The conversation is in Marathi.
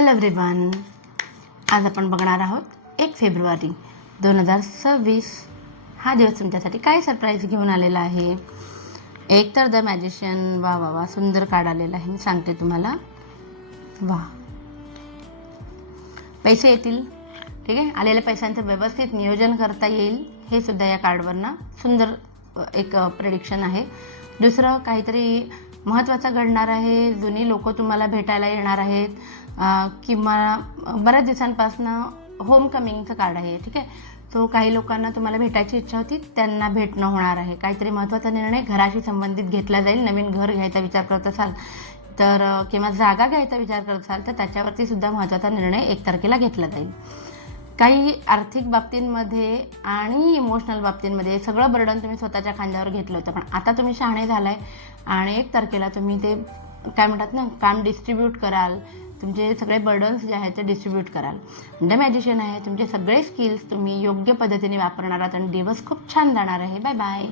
हॅलो एव्हरीवन, आज आपण बघणार आहोत 1 फेब्रुवारी 2026 हा दिवस तुमच्यासाठी काय सरप्राईज घेऊन आलेला आहे. एक तर द मॅजिशियन, वा वा वा, सुंदर कार्ड आलेला आहे. मी सांगते तुम्हाला, वा, पैसे येतील. ठीक आहे, आलेल्या पैशांचं व्यवस्थित नियोजन करता येईल, हे सुद्धा या कार्डवरनं सुंदर एक प्रेडिक्शन आहे. दुसरं, काहीतरी महत्त्वाचं घडणार आहे. जुनी लोक तुम्हाला भेटायला येणार आहेत, किंवा बऱ्याच दिवसांपासून होम कमिंगचं कार्ड आहे. ठीक आहे, तो काही लोकांना तुम्हाला भेटायची इच्छा होती, त्यांना भेटणं होणार आहे. काहीतरी महत्त्वाचा निर्णय घराशी संबंधित घेतला जाईल. नवीन घर घ्यायचा विचार करत असाल तर, किंवा जागा घ्यायचा विचार करत असाल तर त्याच्यावरती सुद्धा महत्त्वाचा निर्णय 1 तारखेला घेतला जाईल. काही आर्थिक बाबतींमध्ये आणि इमोशनल बाबतींमध्ये सगळं बर्डन तुम्ही स्वतःच्या खांद्यावर घेतलं होतं, पण आता तुम्ही शहाणे झालाय आणि 1 तारखेला तुम्ही ते काय म्हणतात ना, काम डिस्ट्रीब्यूट कराल. तुमचे सगळे बर्डन्स जे आहेत ते डिस्ट्रीब्यूट कराल. द मॅजिशियन आहे, तुमचे सगळे स्किल्स तुम्ही योग्य पद्धतीने वापरणार आहात आणि दिवस खूप छान जाणार आहे. Bye bye.